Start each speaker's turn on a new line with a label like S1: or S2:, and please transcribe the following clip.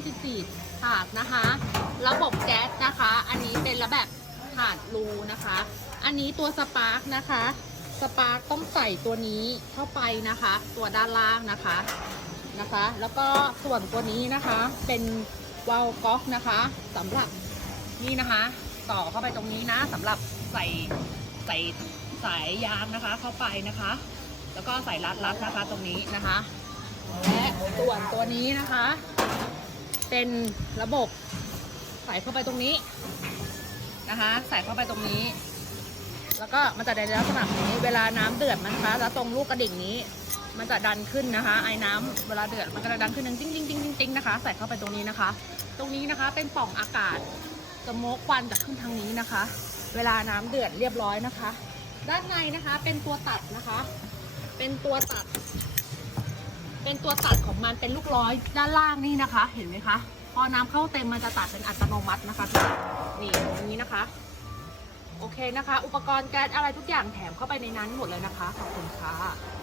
S1: 24ถาดนะคะ ระบบแก๊สนะคะ อันนี้เป็นระแบบถาดรูนะคะ อันนี้ตัวสปาร์กนะคะ สปาร์กต้องใส่ตัวนี้เข้าไปนะคะ ตัวด้านล่างนะคะนะคะ แล้วก็ส่วนตัวนี้นะคะ เป็นวาลก๊อกนะคะสำหรับนี่นะคะ ต่อเข้าไปตรงนี้นะสำหรับใส่ใส่สายยางนะคะเข้าไปนะคะ แล้วก็ใส่รัดรัดนะคะตรงนี้นะคะและส่วนตัวนี้นะคะ เป็นระบบใส่เข้าไปตรงนี้นะคะ ใส่เข้าไปตรงนี้ แล้วก็มันจะในลักษณะนี้ เวลาน้ำเดือดนะคะ แล้วตรงลูกกระดิ่งนี้ มันจะดันขึ้นนะคะ ไอ้น้ำเวลาเดือดมันก็จะดันขึ้นจริงจริงจริงจริงนะคะ ใส่เข้าไปตรงนี้นะคะ ตรงนี้นะคะเป็นปล่องอากาศสโมกควันจะขึ้นทางนี้นะคะ เวลาน้ำเดือดเรียบร้อยนะคะ ด้านในนะคะเป็นตัวตัดนะคะ เป็นตัวตัด เป็นตัวตัดของมันเป็นลูกร้อยด้านล่างนี่นะคะ เห็นไหมคะ พอน้ำเข้าเต็มมันจะตัดเป็นอัตโนมัตินะคะพี่นี่อย่างนี้นะคะ โอเคนะคะ อุปกรณ์แก๊สอะไรทุกอย่างแถมเข้าไปในนั้นหมดเลยนะคะขอบคุณค่ะ